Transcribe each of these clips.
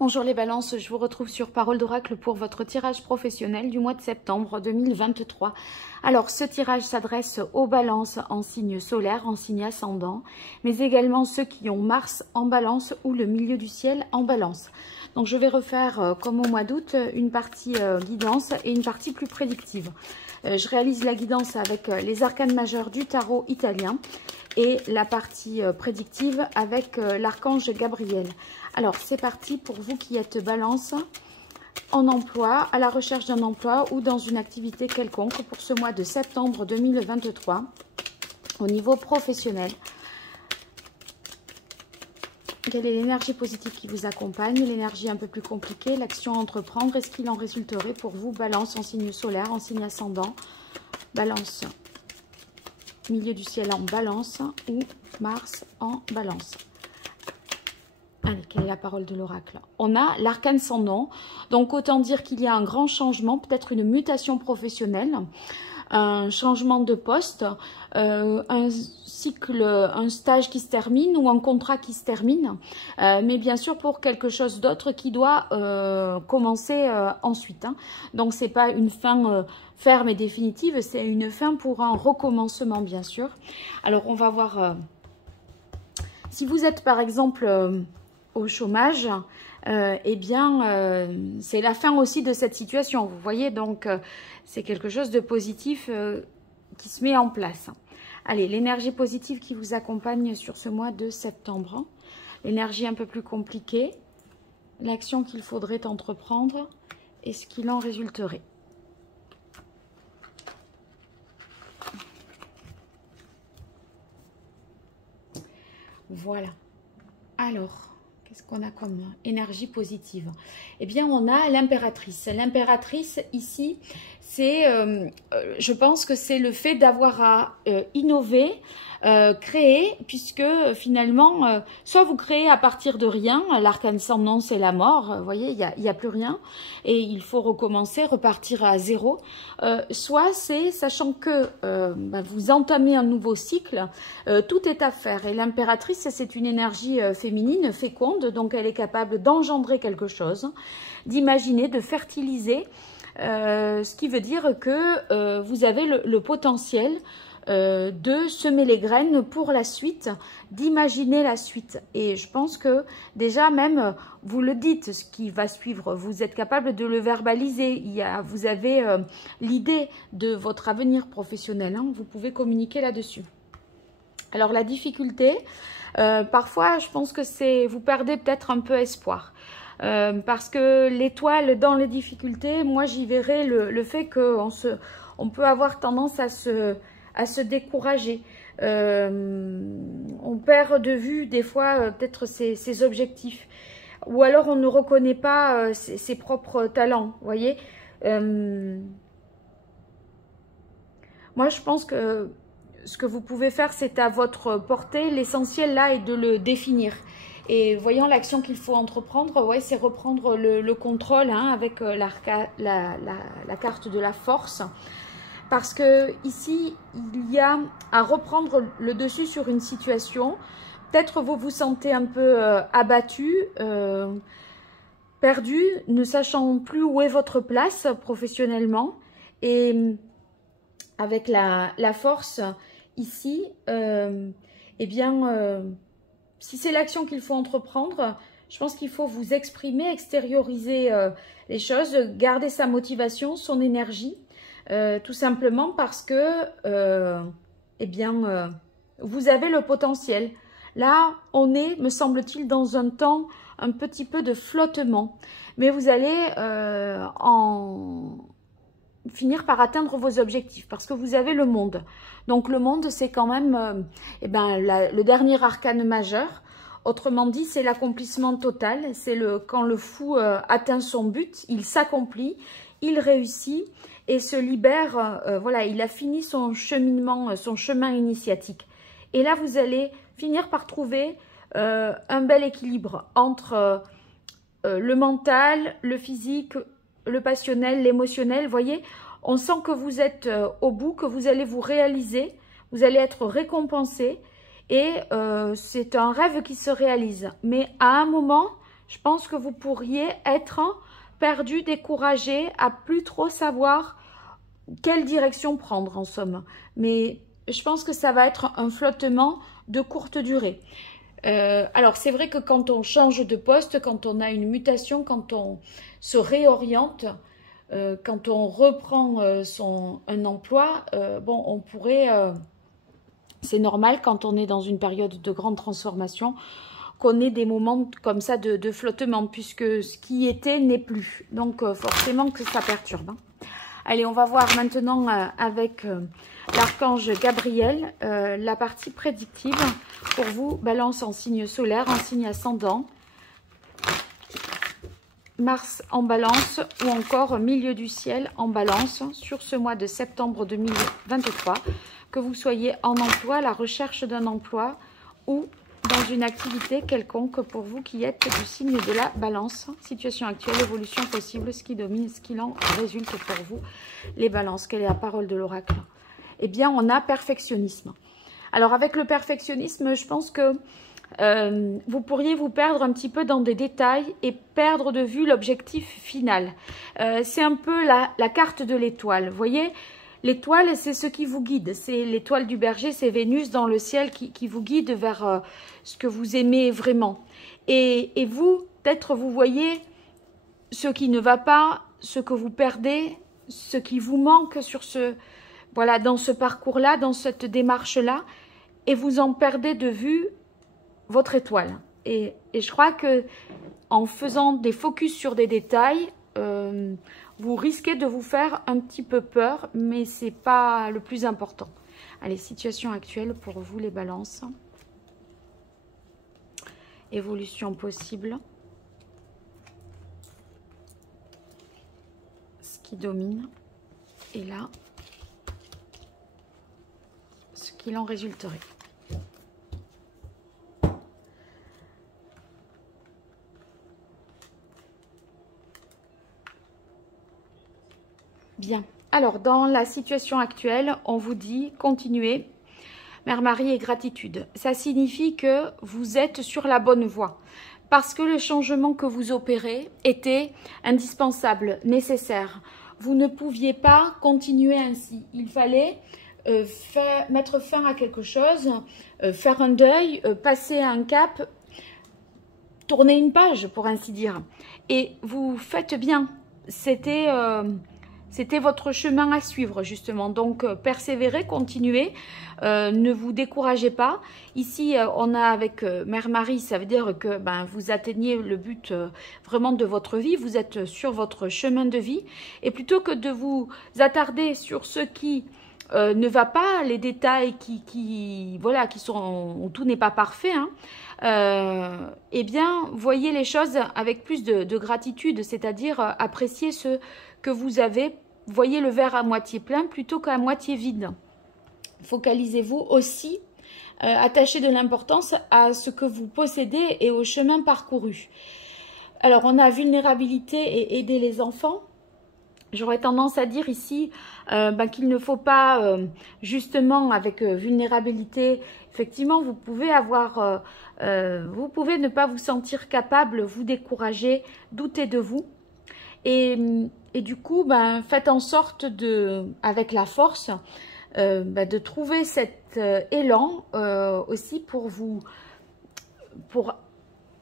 Bonjour les balances, je vous retrouve sur Parole d'Oracle pour votre tirage professionnel du mois de septembre 2023. Alors ce tirage s'adresse aux balances en signe solaire, en signe ascendant, mais également ceux qui ont Mars en balance ou le milieu du ciel en balance. Donc je vais refaire comme au mois d'août une partie guidance et une partie plus prédictive. Je réalise la guidance avec les arcanes majeurs du tarot italien et la partie prédictive avec l'archange Gabriel. Alors, c'est parti pour vous qui êtes balance en emploi, à la recherche d'un emploi ou dans une activité quelconque pour ce mois de septembre 2023 au niveau professionnel. Quelle est l'énergie positive qui vous accompagne? L'énergie un peu plus compliquée, l'action à entreprendre. Est-ce qu'il en résulterait pour vous, balance en signe solaire, en signe ascendant, balance milieu du ciel en balance ou Mars en balance? Allez, quelle est la parole de l'oracle? On a l'arcane sans nom, donc autant dire qu'il y a un grand changement, peut-être une mutation professionnelle, un changement de poste, un cycle, un stage qui se termine ou un contrat qui se termine, mais bien sûr pour quelque chose d'autre qui doit commencer ensuite. Hein. Donc c'est pas une fin ferme et définitive, c'est une fin pour un recommencement bien sûr. Alors on va voir si vous êtes par exemple au chômage, eh bien, c'est la fin aussi de cette situation. Vous voyez, donc, c'est quelque chose de positif qui se met en place. Allez, l'énergie positive qui vous accompagne sur ce mois de septembre. L'énergie un peu plus compliquée. L'action qu'il faudrait entreprendre et ce qu'il en résulterait. Voilà. Alors... qu'est-ce qu'on a comme énergie positive? Eh bien, on a l'impératrice. L'impératrice, ici, c'est, je pense que c'est le fait d'avoir à innover, créer, puisque finalement, soit vous créez à partir de rien, l'arcane sans nom, c'est la mort, vous voyez, il n'y a plus rien, et il faut recommencer, repartir à zéro, soit c'est, sachant que vous entamez un nouveau cycle, tout est à faire, et l'impératrice, c'est une énergie féminine, féconde, donc elle est capable d'engendrer quelque chose, d'imaginer, de fertiliser, ce qui veut dire que vous avez le potentiel de semer les graines pour la suite, d'imaginer la suite. Et je pense que déjà même, vous le dites, ce qui va suivre, vous êtes capable de le verbaliser. Vous avez l'idée de votre avenir professionnel, hein, vous pouvez communiquer là-dessus. Alors la difficulté, parfois je pense que c'est, vous perdez peut-être un peu espoir. Parce que l'étoile dans les difficultés, moi j'y verrais le fait qu'on peut avoir tendance à se décourager. On perd de vue des fois peut-être ses objectifs. Ou alors on ne reconnaît pas ses propres talents, vous voyez. Moi je pense que ce que vous pouvez faire, c'est à votre portée. L'essentiel là est de le définir. Et voyant l'action qu'il faut entreprendre, ouais, c'est reprendre le contrôle hein, avec la carte de la force. Parce que ici, il y a à reprendre le dessus sur une situation. Peut-être vous vous sentez un peu abattu, perdu, ne sachant plus où est votre place professionnellement. Et avec la force ici, eh bien, si c'est l'action qu'il faut entreprendre, je pense qu'il faut vous exprimer, extérioriser les choses, garder sa motivation, son énergie. Tout simplement parce que eh bien, vous avez le potentiel. Là, on est, me semble-t-il, dans un temps un petit peu de flottement. Mais vous allez finir par atteindre vos objectifs parce que vous avez le monde. Donc le monde, c'est quand même eh ben, le dernier arcane majeur. Autrement dit, c'est l'accomplissement total. C'est quand le fou atteint son but, il s'accomplit, il réussit et se libère, voilà, il a fini son cheminement, son chemin initiatique. Et là, vous allez finir par trouver un bel équilibre entre le mental, le physique, le passionnel, l'émotionnel. Vous voyez, on sent que vous êtes au bout, que vous allez vous réaliser, vous allez être récompensé et c'est un rêve qui se réalise. Mais à un moment, Je pense que vous pourriez être perdu, découragé, à plus trop savoir quelle direction prendre en somme. Mais je pense que ça va être un flottement de courte durée. Alors c'est vrai que quand on change de poste, quand on a une mutation, quand on se réoriente, quand on reprend un emploi, bon, on pourrait, c'est normal quand on est dans une période de grande transformation, qu'on ait des moments comme ça de flottement, puisque ce qui était n'est plus. Donc forcément que ça perturbe. Hein. Allez, on va voir maintenant avec l'archange Gabriel, la partie prédictive pour vous, Balance en signe solaire, en signe ascendant, Mars en Balance ou encore milieu du ciel en Balance sur ce mois de septembre 2023, que vous soyez en emploi, la recherche d'un emploi ou dans une activité quelconque pour vous qui êtes du signe de la Balance. Situation actuelle, évolution possible, ce qui domine, ce qu'il en résulte pour vous, les Balances. Quelle est la parole de l'oracle? Eh bien, on a perfectionnisme. Alors, avec le perfectionnisme, je pense que vous pourriez vous perdre un petit peu dans des détails et perdre de vue l'objectif final. C'est un peu la carte de l'étoile, vous voyez? L'étoile, c'est ce qui vous guide. C'est l'étoile du berger, c'est Vénus dans le ciel qui vous guide vers ce que vous aimez vraiment. Et vous, peut-être, vous voyez ce qui ne va pas, ce que vous perdez, ce qui vous manque sur voilà, dans ce parcours-là, dans cette démarche-là, et vous en perdez de vue votre étoile. Et je crois que en faisant des focus sur des détails, vous risquez de vous faire un petit peu peur, mais ce n'est pas le plus important. Allez, situation actuelle pour vous les balances. Évolution possible. Ce qui domine. Et là, ce qu'il en résulterait. Bien. Alors, dans la situation actuelle, on vous dit continuez, Mère Marie et gratitude. Ça signifie que vous êtes sur la bonne voie. Parce que le changement que vous opérez était indispensable, nécessaire. Vous ne pouviez pas continuer ainsi. Il fallait mettre fin à quelque chose, faire un deuil, passer un cap, tourner une page, pour ainsi dire. Et vous faites bien. C'était votre chemin à suivre, justement. Donc, persévérez, continuez, ne vous découragez pas. Ici, on a avec Mère Marie, ça veut dire que vous atteignez le but vraiment de votre vie. Vous êtes sur votre chemin de vie. Et plutôt que de vous attarder sur ce qui ne va pas, les détails voilà, qui sont, où tout n'est pas parfait, hein, eh bien, voyez les choses avec plus de gratitude, c'est-à-dire apprécier ce que vous avez. Voyez le verre à moitié plein plutôt qu'à moitié vide. Focalisez-vous aussi, attachez de l'importance à ce que vous possédez et au chemin parcouru. Alors, on a vulnérabilité et aider les enfants. J'aurais tendance à dire ici qu'il ne faut pas, justement, avec vulnérabilité, effectivement, vous pouvez ne pas vous sentir capable, vous décourager, douter de vous. Et du coup, faites en sorte avec la force, de trouver cet élan aussi pour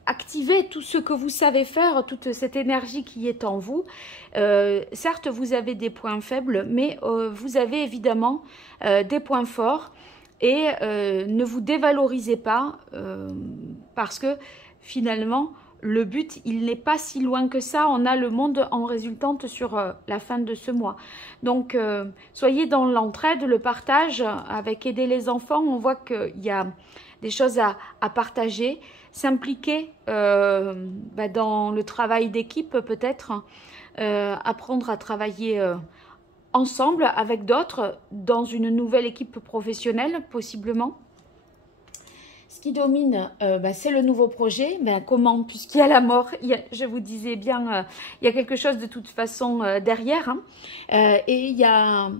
activer tout ce que vous savez faire, toute cette énergie qui est en vous. Certes, vous avez des points faibles, mais vous avez évidemment des points forts et ne vous dévalorisez pas parce que finalement, le but, il n'est pas si loin que ça. On a le monde en résultante sur la fin de ce mois. Donc, soyez dans l'entraide, le partage avec aider les enfants. On voit qu'il y a des choses à partager. S'impliquer dans le travail d'équipe peut-être. Apprendre à travailler ensemble avec d'autres dans une nouvelle équipe professionnelle possiblement. Ce qui domine, c'est le nouveau projet. Comment? Puisqu'il y a la mort, je vous disais bien, il y a quelque chose de toute façon derrière. Hein. Et il y a,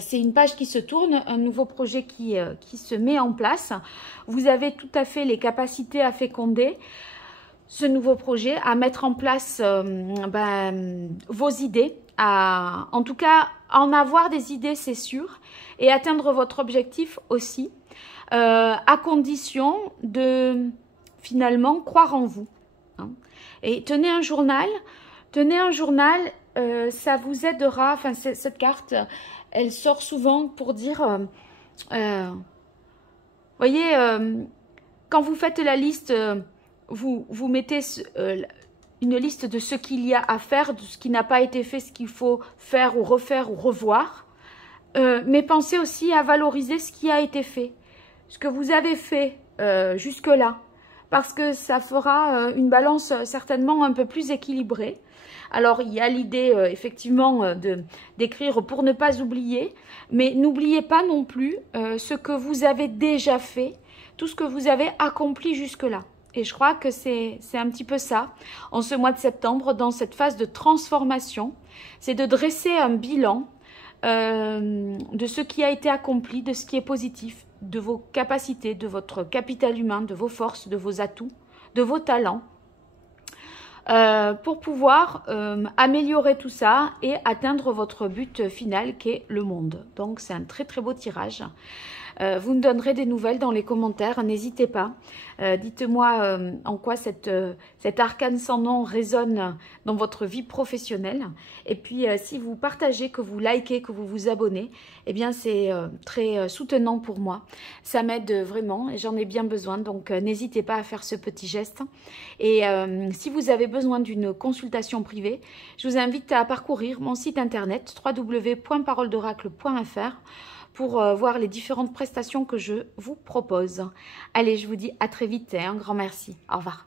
c'est une page qui se tourne, un nouveau projet qui se met en place. Vous avez tout à fait les capacités à féconder. ce nouveau projet, à mettre en place vos idées, en tout cas en avoir des idées c'est sûr, et atteindre votre objectif aussi, à condition de finalement croire en vous. Hein. Et tenez un journal, ça vous aidera, enfin cette carte, elle sort souvent pour dire, voyez, quand vous faites la liste, vous mettez une liste de ce qu'il y a à faire, de ce qui n'a pas été fait, ce qu'il faut faire ou refaire ou revoir. Mais pensez aussi à valoriser ce qui a été fait, ce que vous avez fait jusque-là, parce que ça fera une balance certainement un peu plus équilibrée. Alors, il y a l'idée, effectivement, d'écrire pour ne pas oublier, mais n'oubliez pas non plus ce que vous avez déjà fait, tout ce que vous avez accompli jusque-là. Et je crois que c'est un petit peu ça, en ce mois de septembre, dans cette phase de transformation, c'est de dresser un bilan de ce qui a été accompli, de ce qui est positif, de vos capacités, de votre capital humain, de vos forces, de vos atouts, de vos talents, pour pouvoir améliorer tout ça et atteindre votre but final qui est le monde. Donc c'est un très très beau tirage. Vous me donnerez des nouvelles dans les commentaires, n'hésitez pas. Dites-moi en quoi cet arcane sans nom résonne dans votre vie professionnelle. Et puis si vous partagez, que vous likez, que vous vous abonnez, eh bien c'est très soutenant pour moi. Ça m'aide vraiment et j'en ai bien besoin. Donc n'hésitez pas à faire ce petit geste. Et si vous avez besoin d'une consultation privée, je vous invite à parcourir mon site internet www.paroledoracle.fr pour voir les différentes prestations que je vous propose. Allez, je vous dis à très vite et un grand merci. Au revoir.